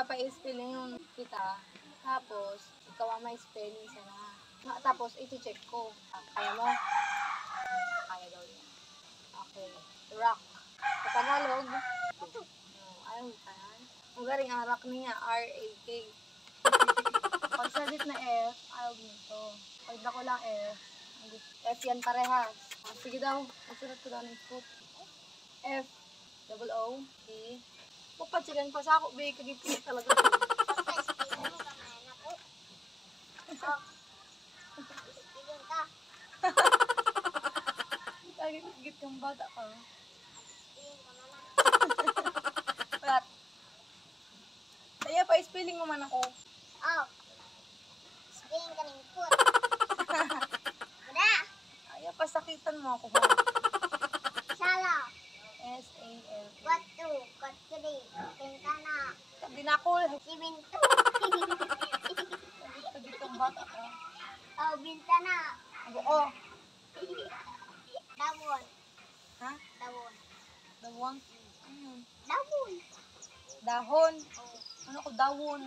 Magpapa-spelling yung kita. Tapos, ikaw ang may spelling sana. Tapos, iti-check ko. Kaya mo? Kaya daw niya. Okay. Rock. Sa Tagalog, ayaw mo ka yan. Ang galing ang rock niya, R-A-K. Pag sabit na F, ayaw mo ito. Pag dako lang F, F yan parehas. Sige daw, magsulat ko daw ng scoop. F, double O, T. Papatsigan pa sa ako, be, kagipit talaga. Kagipit kang bata ka. Pat. Kaya pa, spelling mo man ako. Oh. Spelling ka ng foot. Wala. Kaya pa, sakitan mo ako. Ha? Sala. S-A-L. Got two. Got three. Pintana. Dinakol. Siminto. Kagipit kang bata ka. Oh, bintana. Oo. Dawon. Ha? Dawon. Dawon? Ano yun? Dawon. Dahon. Oh. Ano ko? Dawon.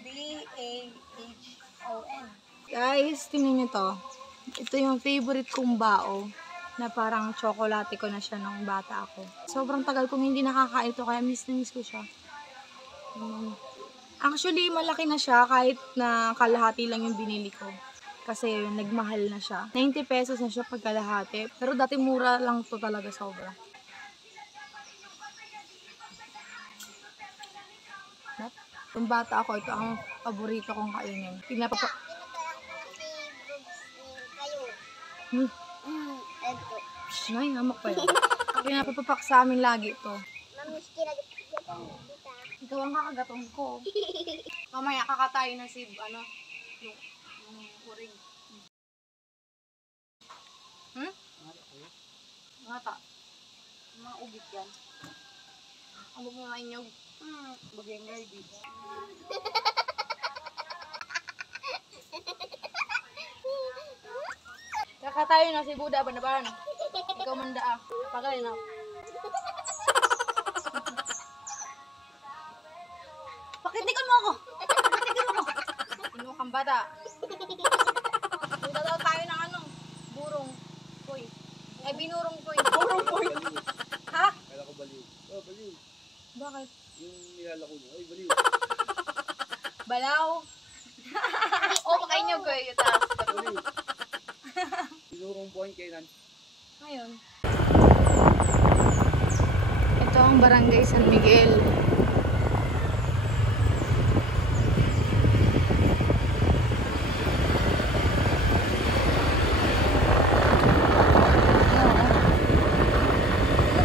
D-A-H-O-N. Guys, tingnan nyo to. Ito yung favorite kong bao na parang tsokolate ko na siya nung bata ako. Sobrang tagal kong hindi nakakain ito kaya miss na miss ko siya. Actually, malaki na siya kahit na kalahati lang yung binili ko. Kasi nagmahal na siya. 90 pesos na siya pag kalahati. Pero dati mura lang to talaga sobra. Yung bata ako, ito ang paborito kong kainin. Pinatalang ko na si Brooks kayo. Ito. Ay, hamak pa yun. Pinapapapak sa amin lagi ito. Mamis kinagat kita. Ikaw ang kakagatong ko. Mamaya kakatayin na si, ano, yung uring. Ngata. Mga ugit yan. Ang buong mga inyog. Bagyang gardi. Kakatayin na si Buda, banaban. Ikaw manda ah. Pagay na. Pakitikon mo ako! Pakitikon mo ako! Ano kang bata? Punta daw tayo ng ano? Burong. Poy. Ay, binurong poy. Burong poy. Ha? Kala ko baliw. Oh, baliw. Bakit? Yung nilalako mo. Ay, baliw. Balaw. O, pakainyo ko yung taas. Baliw. Sinurong point kailan? Ngayon. Ito ang Barangay San Miguel.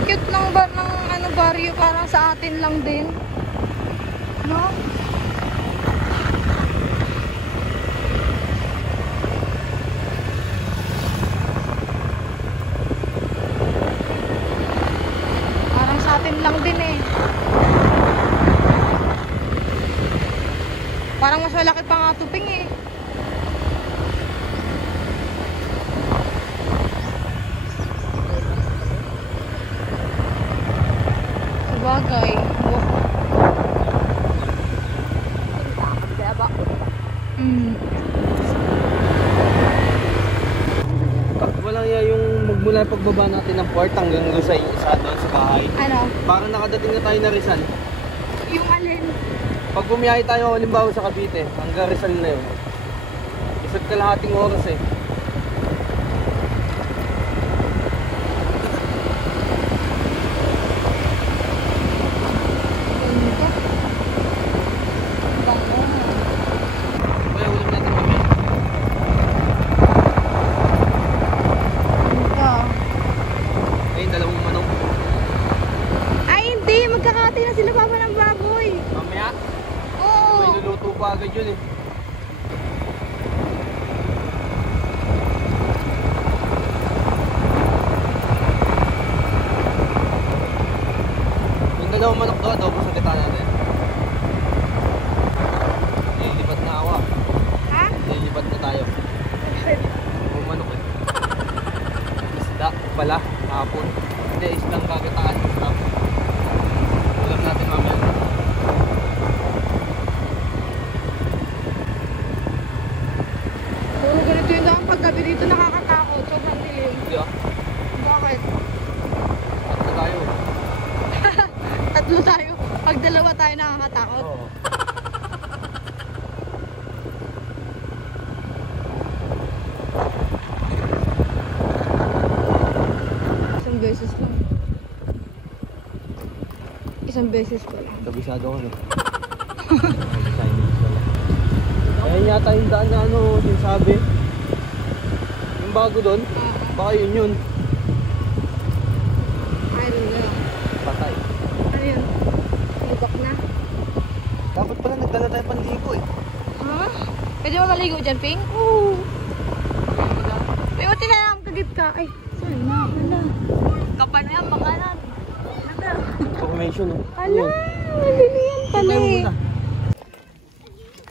Cute ng ano baryo, parang sa atin lang din. No? Parang sa atin lang din eh. Parang mas malaki pa nga tuping eh. Sabagay. Walang yung magmula pagbaba natin ng port hanggang doon sa isa doon sa bahay. Ano? Parang nakadating na tayo na Rizal. Yung alin? Pag bumiyahe tayo halimbawa sa Cavite, hanggang Rizal na yun. Isa't kalahating oras eh. Kaya ulam natin kami. Ayun, dalawang manok. Ay, hindi. Magkakati na sila papa ng baboy. Mamaya, Oo. may luluto pa agad yun eh. Yung dalawang manok doon, adobo sa kita natin. Lilipat na ako ah. Ha? Lilipat na tayo. Yung manok eh. Isda pala, hapon. Hindi, isdang kagataan. Ulam natin mamaya. tayo nakakatakot. Oo. Isang beses lang. Isang beses pa lang. Kabisado ko, no? Signage wala. Ayan yata yung daan na ano, sinasabi. Yung bago doon, baka yun. I don't know. Patay. Ano yun? Ibak na? Dapat pala nagdala tayo panligo eh. Ha? Pwede mo maligo dyan, Ping? Oo. May uti na lang, kagip ka. Ay, sorry na. Hala. Kapal na yan, pangalan. Hala. Information, no? Hala. Mabili yan pala eh.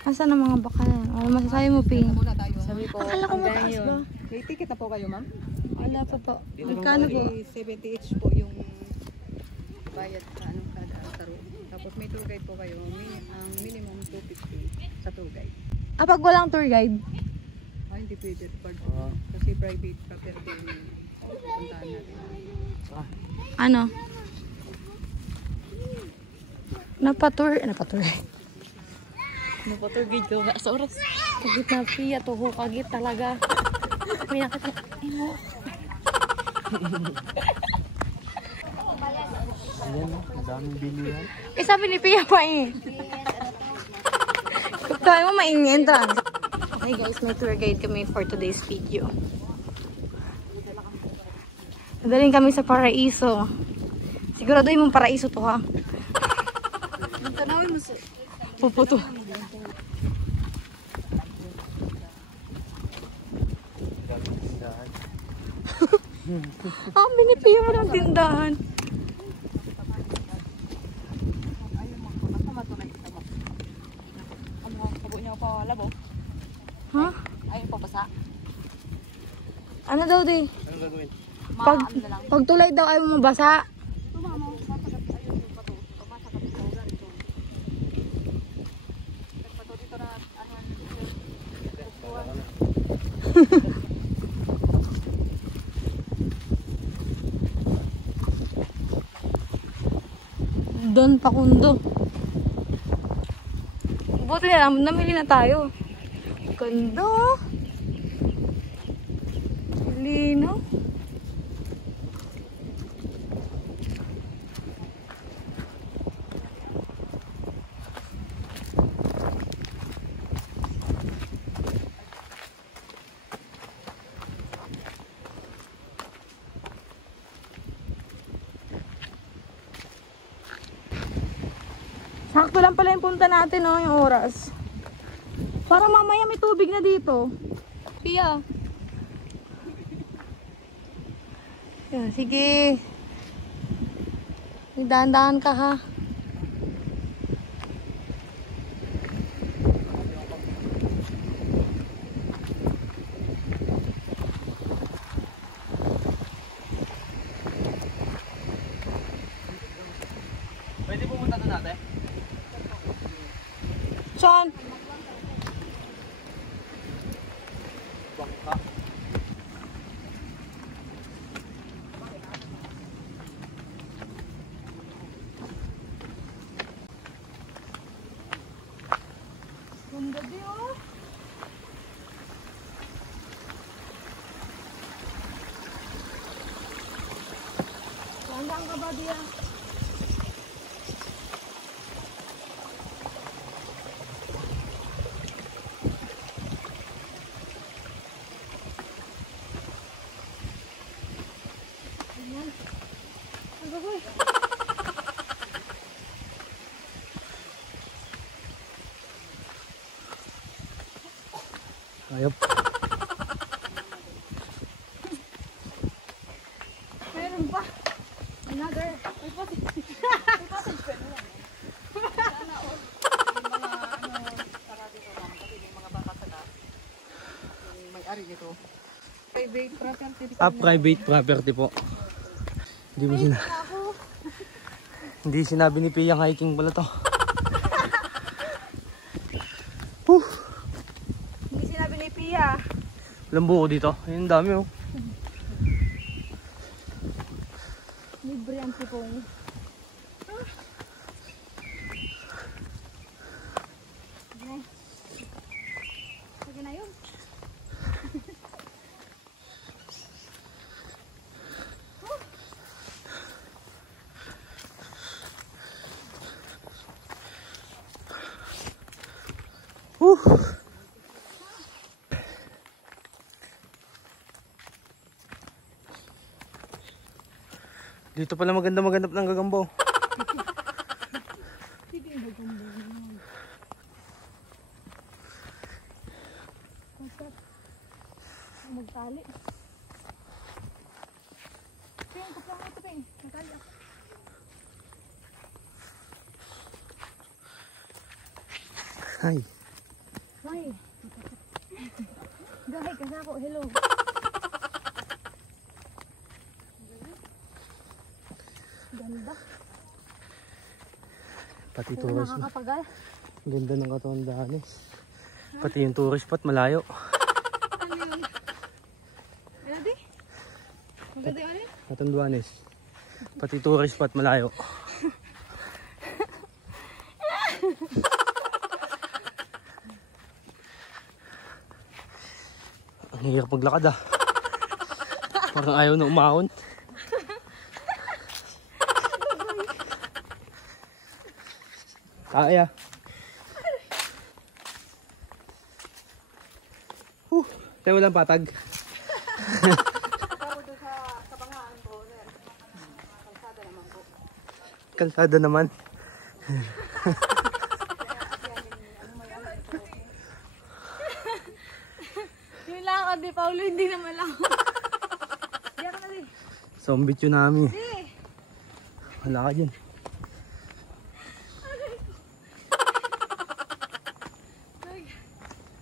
Asan ang mga bakalan? Ano masasabi mo, Ping? Sabi ko, Akala ko hanggang mataas yun. ba? May ticket na po kayo, ma'am? Wala pa po. Dito Magkano po? May 70 each po yung bayad sa anong kada taro. Tapos may tour guide po kayo. Ang minimum 250 sa tour guide. Ah, pag walang tour guide? Hindi pwede. Ah. Kasi private property yung puntahan natin. Ano? Napatour guide ko ba? Sa oras. Kagit na piya to. Kagit talaga. May nakita. Ino. Ayan, no? Ang daming bilihan. Eh, sabi ni Pia pa eh. Sabi mo maing entrance. Okay guys, may tour guide kami for today's video. Nadaling kami sa Paraiso. Siguraduhin mong Paraiso to ha. Tanawin mo sa... Puputo. Ah, binipiyay mo ng tindahan. Ha? Ayun po basa. Ano daw di? Anong gagawin? Pag tulay daw ayaw mo mabasa. Don Pakundo. Buti na lang, namili na tayo. Ganda. Lino. Sakto lang pala yung punta natin, no, yung oras. Para mamaya may tubig na dito. Pia. Yan, sige. Dahan-dahan ka ha. Pwede pumunta doon natin? Saan? Bangka. Ganda di oh. Saan ka ba diya? Ayop. Meron pa. Another. May passage pa naman. Sana all. Yung mga sarado ko ma'am. Kasi yung mga bata sa yung may-ari nito. Private property. Private property po. Hindi mo Hindi sinabi ni Pia hiking pala to. Hindi sinabi ni Pia. Walang buko dito. Ayun, dami oh. Libre ang tipong. Dito pala maganda maganap ng gagambaw. Sige, gaganda naman. Masarap. Magtali. Ping, kaplang ito, Ping. Magtali ako. Ay. Ay. Gahay ka na ako. Hello. Ganda. Pati Kung tourist. nakakapagal. Ganda ng katawan daanis. Pati yung tourist spot malayo. Ano yun? Ano di? Maganda yun eh? Katanduanes. Pati tourist spot malayo. Ang hirap maglakad ah. Parang ayaw na umahon. Kaya. Tayo walang patag. Ako doon sa kabangaan po, sir. Kalsada naman po. Kalsada naman. Yung lakad di Paulo, hindi naman lang. Diyan ka na di. Zombie tsunami. Di. Wala ka dyan.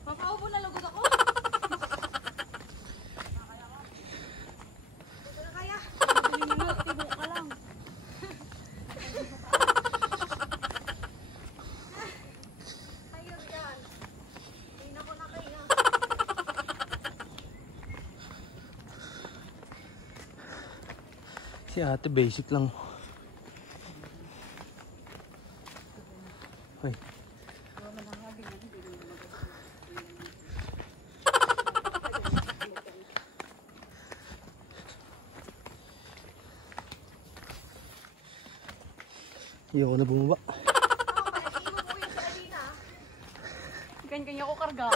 Papaupo na lugod ako. Ito na kaya. Mabiling mo, tibok ka lang. Ayun yan. Hindi na ko na kaya. Si ate basic lang. Ay. Ayoko na bumaba. Ganyan ko karga.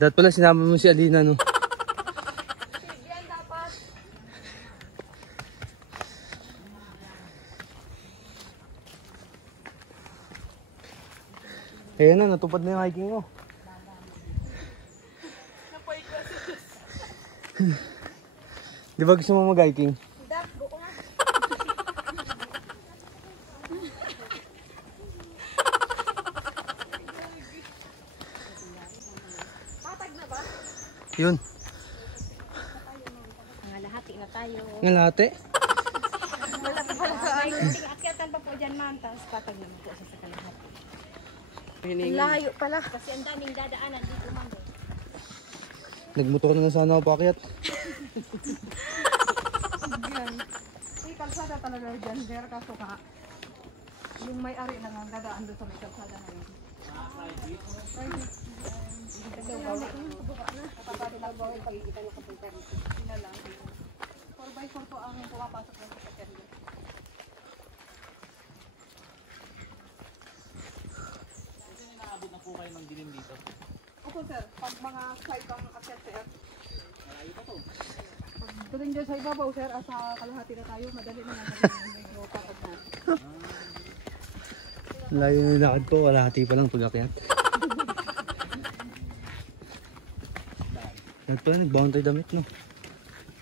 Dapat pala sinama mo si Alina no. Yan dapat. Ayan na, natupad na yung hiking mo. Di ba gusto mo mag-hiking? Dak, go ko nga. Patag na ba? Yun. Mga lahati na tayo. Ngalate. Malapit pala sa ano. Akyatan pa po dyan, ma'am. Tapos patag naman po sa kalahati. Ang layo pala. Kasi ang daming dadaanan dito, ma'am. Nagmotor na sana ako paakyat. Yan. Si kalsada talaga dyan, sir. Kaso ka, yung may-ari lang ang dadaan doon sa may kalsada na yun. Sina lang. 4x4 po ang pumapasok ng sasakyan niya. Opo sir, pag mga side ang akyat sir. Malayo pa to. Pag dyan sa ibabaw sir, sa kalahati na tayo, madali na naman medyo kapag na. Layo na lakad ko, kalahati pa lang pag-akyat. Lahat pala nagbaon tayo damit no.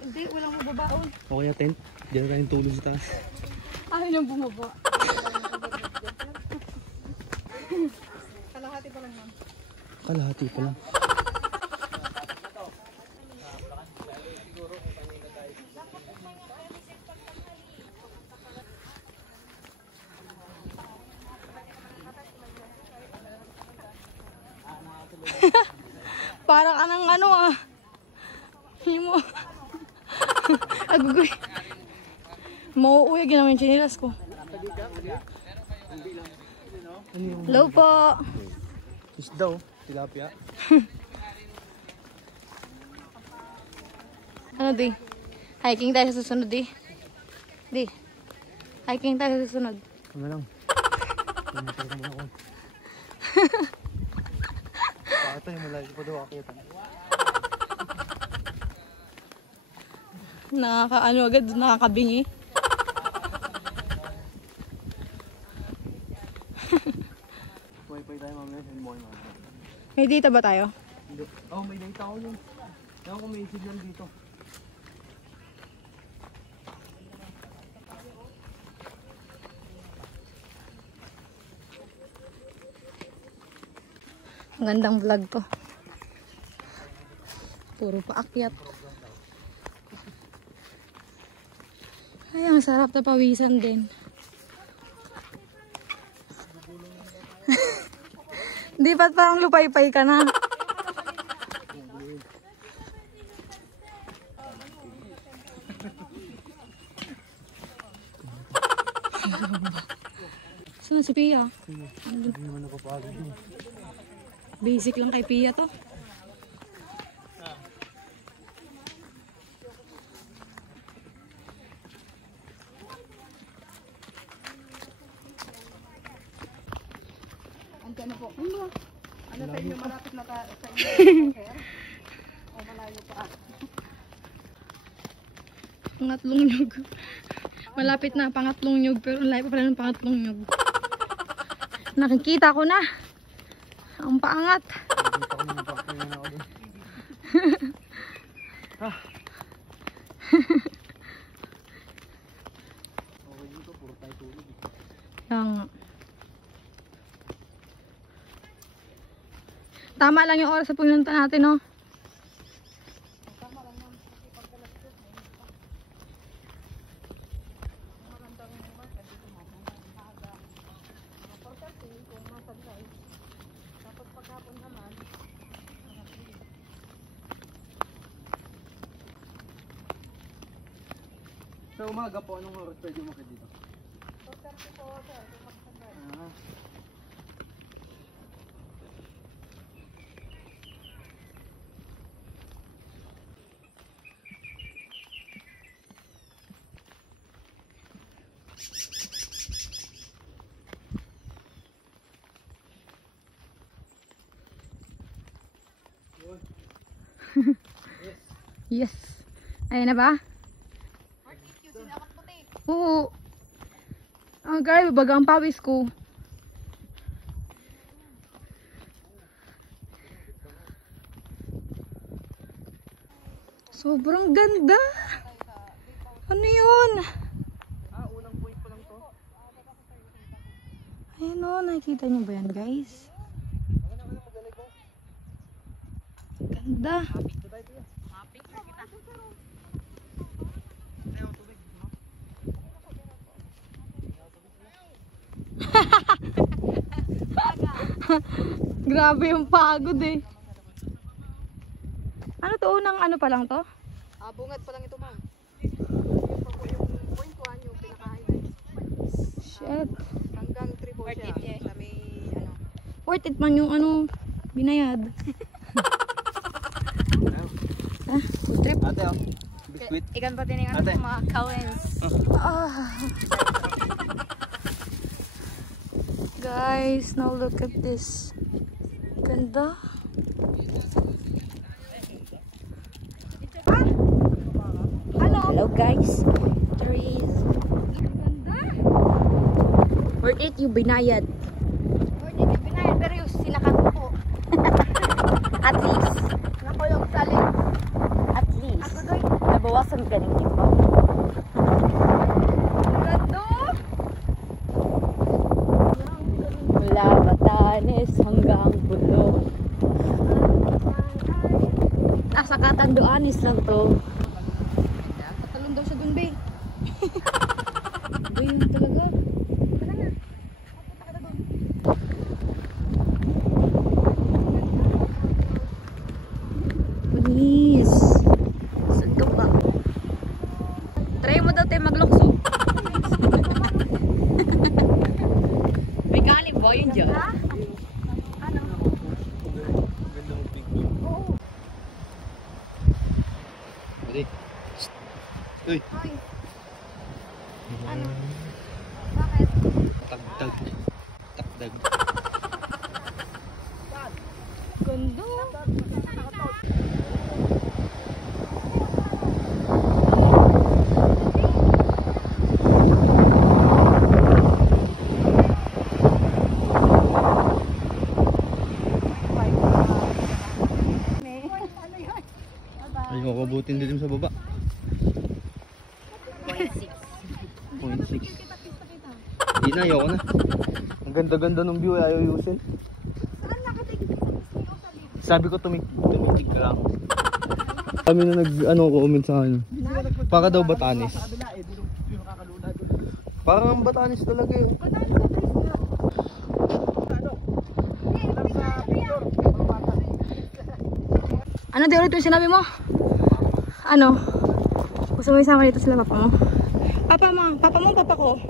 Hindi, walang mababaon. O kaya tent, diyan tayong tulog sa taas. Ayaw niyang bumaba. Kalahati pa lang ma'am. Kalahati pa lang. Parang anang ano ah. Hindi mo. Agugoy. Mauuwi, ginawa yung chinilas ko. Hello po. Isda oh, tilapia. Ano di? Hiking tayo sa susunod di. Di. Hiking tayo sa susunod. Ano lang. Pumunta ka muna ako. Pakita yung malayo pa daw akyatan. Nakakaano agad, nakakabingi. Wifi tayo mamaya. Send mo kayo mamaya. May data ba tayo? Hindi. Oh, may data ako yun. Ewan ko may signal dito. Ang gandang vlog to. Puro paakyat. Ay, ang sarap na pawisan din. Di ba't parang lupay-pay ka na? Saan si Pia? Hindi naman napapagod yun. Basic lang kay Pia to. Andiyan na po. Ano sa inyo malapit na sa inyo, sir? O malayo pa? Pangatlong nyug. Malapit na pangatlong nyug pero ang layo pa pala ng pangatlong nyug. Nakikita ko na. Ang paangat. Nakikita ko naman papahinga na ako dun. Okay dito, puro tayo tulog. Yang tama lang yung oras sa pumunta natin, no? Sa umaga po, anong oras pwede umakit dito? Ah. Yes. Ayun na ba? Oo. Ang grabe, baga ang pawis ko. Sobrang ganda. Ano yun? Unang point pa lang to. Ayun o, nakikita niyo ba yan, guys? Ganda. Grabe yung pagod eh. Ano to? Unang ano pa lang to? Bungad pa lang ito, ma'am. Yung pa po yung point 1, yung pinaka-highlight. Shit. Hanggang 3 po siya. Sa may, ano. Worth it man yung ano, binayad. Food trip. Ate, oh. Biskuit. Ikan pa tiningan Ate. ng mga kawens. Guys, now look at this. Ganda. Hello guys. There is. Ganda. Worth it yung binayad. Worth it yung binayad, pero yung sinakat po. At least. Nakulong salit. At least. Ako doon. Nabawasan ka ng timbang. Ganda. Mula Batanes hanggang Pulo. Nasa Catanduanes lang to. Talon daw siya dun, be. Ba yun talaga? Panis. Saan ka ba? Try mo daw tayo maglokso. May kanin ba yun dyan? Ganda mong picture. Ate. Uy. Hoy. Ano? Bakit? Tagdag. Tagdag. Ganda. Butin din sa baba. 0.6. 0.6. Hindi na, ayoko na. Ang ganda-ganda ng view, ayaw yusin. Sabi ko tumitig ka lang. Kami na comment sa ano. Para daw Batanes. Parang ang Batanes talaga eh. Ano di ulit yung sinabi mo? Ano? Gusto mo isama dito sila papa mo? Papa mo, papa ko.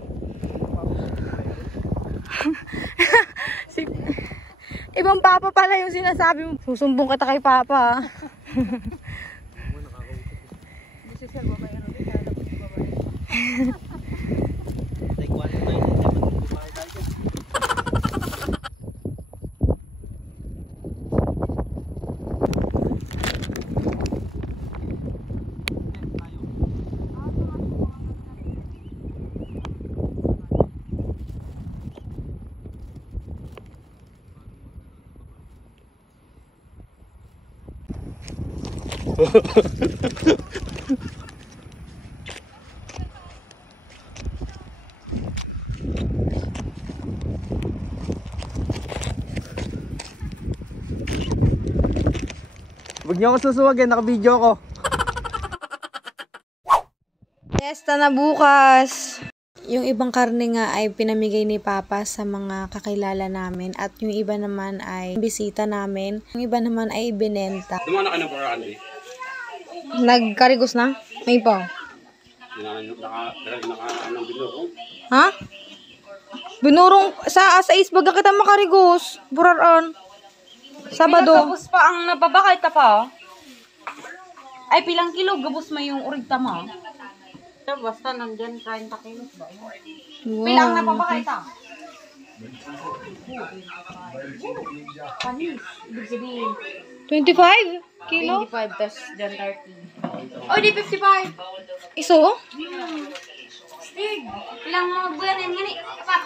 Ibang papa pala yung sinasabi mo. Susumbong kita kay papa. Huwag niyo ako susuwagin, naka-video ko. Fiesta na bukas. Yung ibang karne nga ay pinamigay ni Papa sa mga kakilala namin at yung iba naman ay bisita namin. Yung iba naman ay ibinenta. Dumana ka na para Andy? Nagkarigos na? May pa. Anong binuro? Ha? Binurong sa 6 baga kita makarigos. Buraran. Sabado. Gabos pa ang nababakay ta pa. Ay pilang kilo gabos mo yung urigta mo. Basta nandyan 30 kilos ba? Wow. Pilang nababakay ta. Panis. Ibig sabihin 25 kilo? 25 tas dyan 30. Oh, di 55. Iso? Stig. Pilang mga buyanin nga ni. Apat.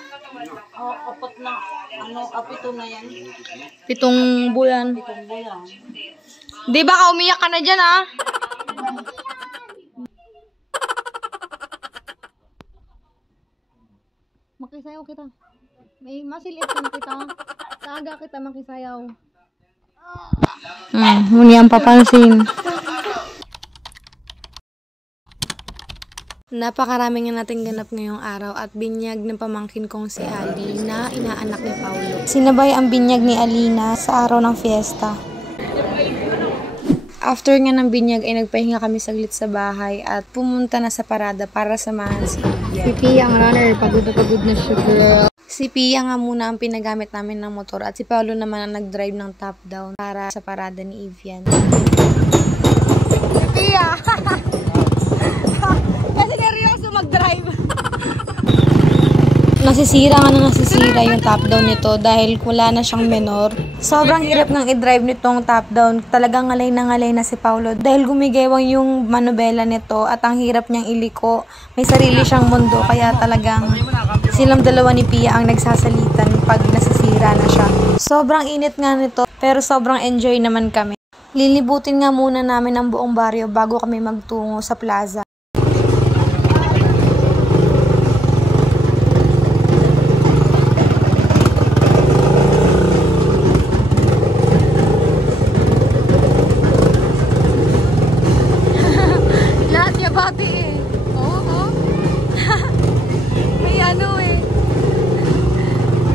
Oh, apat na. Apito na yan. 7 bulan. Pitong buyan. Di ba ka umiyak ka na dyan, ha? Makisayaw kita. May masilit ka na kita. Taga kita makisayaw. Muni ang papansin. Napakarami nga nating ganap ngayong araw at binyag ng pamangkin kong si Ali na inaanak ni Paulo. Sinabay ang binyag ni Alina sa araw ng fiesta. After nga ng binyag ay nagpahinga kami saglit sa bahay at pumunta na sa parada para samahan si Pia. Si Pia ang runner, pagod na siya girl. Si Pia nga muna ang pinagamit namin ng motor at si Paulo naman ang nag-drive ng top down para sa parada ni Evian. Si Pia! Kasi neryoso mag-drive. Nasisira yung top down nito dahil wala na siyang menor. Sobrang hirap ng i-drive nitong top down. Talagang ngalay na si Paulo dahil gumigewang yung manubela nito at ang hirap niyang iliko. May sarili siyang mundo kaya talagang silang dalawa ni Pia ang nagsasalitan pag nasisira na siya. Sobrang init nga nito pero sobrang enjoy naman kami. Lilibutin nga muna namin ang buong baryo bago kami magtungo sa plaza. Pati eh. Oo. May ano eh.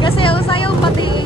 Kasi sayaw pati eh.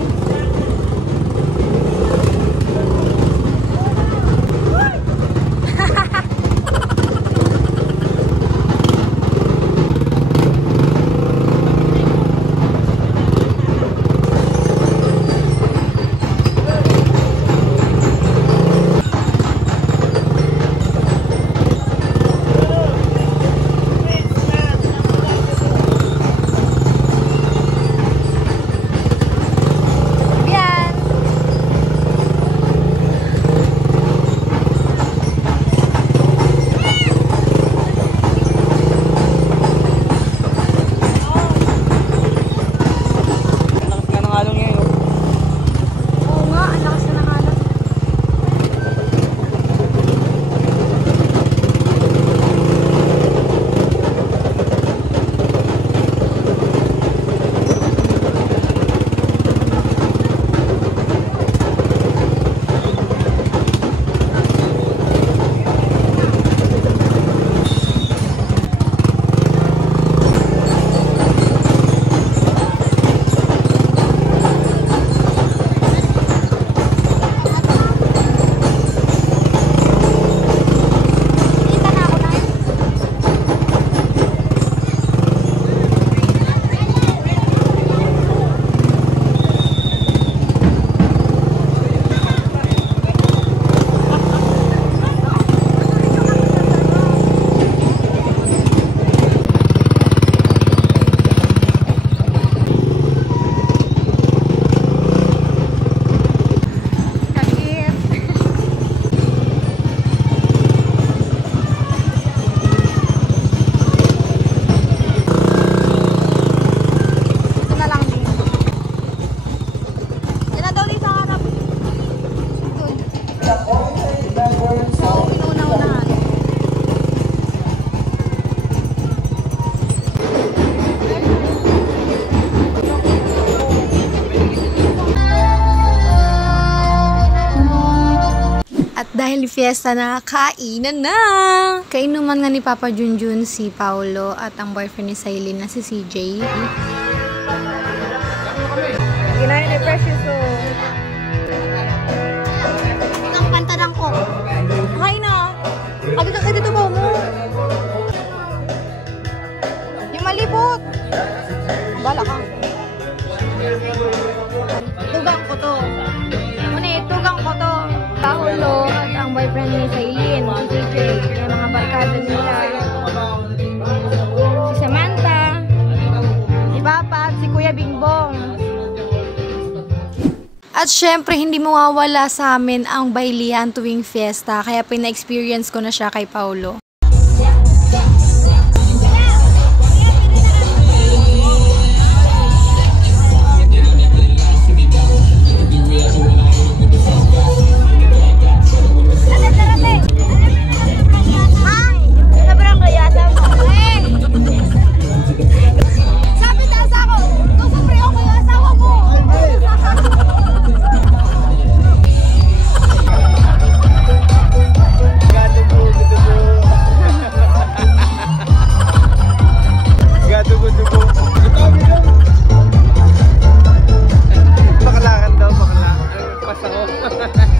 dahil fiesta na, kainan na! Kainuman nga ni Papa Junjun si Paulo at ang boyfriend ni Sailin na si CJ. Kinain ni Precious so. Ang pantanang ko. Hay na. Agad ka dito mo. Yung malibot. Bala ka. Tugang ko to. Tugang ko to. Paulo at ang boyfriend ni Sailin, si CJ, yung mga barkada nila. Si Samantha, si Papa at si Kuya Bingbong. At syempre, hindi mawawala sa amin ang bailihan tuwing fiesta, kaya pina-experience ko na siya kay Paulo. Bakla. Pas ako.